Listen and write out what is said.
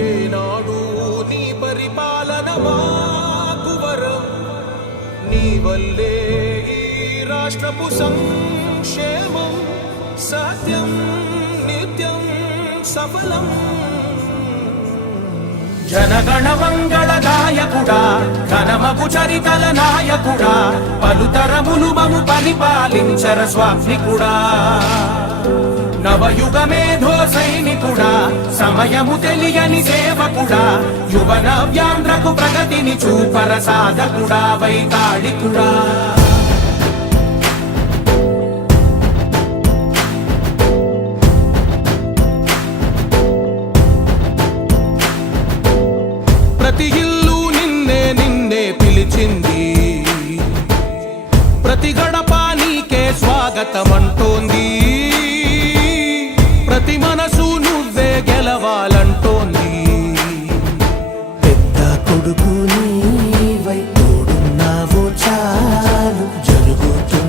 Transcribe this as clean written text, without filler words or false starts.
ఏనాడు నీ పరిపాలన మాకు వరం, నీ వల్లే ఈ రాష్ట్రపు సంక్షేమం సత్యం నిత్యం సఫలం. జనగణ మంగళ గాయకుడా, ఘనమగు చరితల నాయకుడా, పలుతరములు మము పరిపాలించర స్వామికుడా. నవయుగ మేధో సైనికుడా, సమయము తెలియని సేవకుడా, యువన వ్యాంధ్రకు ప్రగతిని చూపర సాధకుడా, వైతాళికుడా. ప్రతి ఇల్లు నిన్నే నిన్నే పిలిచింది, ప్రతి గడప నీకే స్వాగతమంట.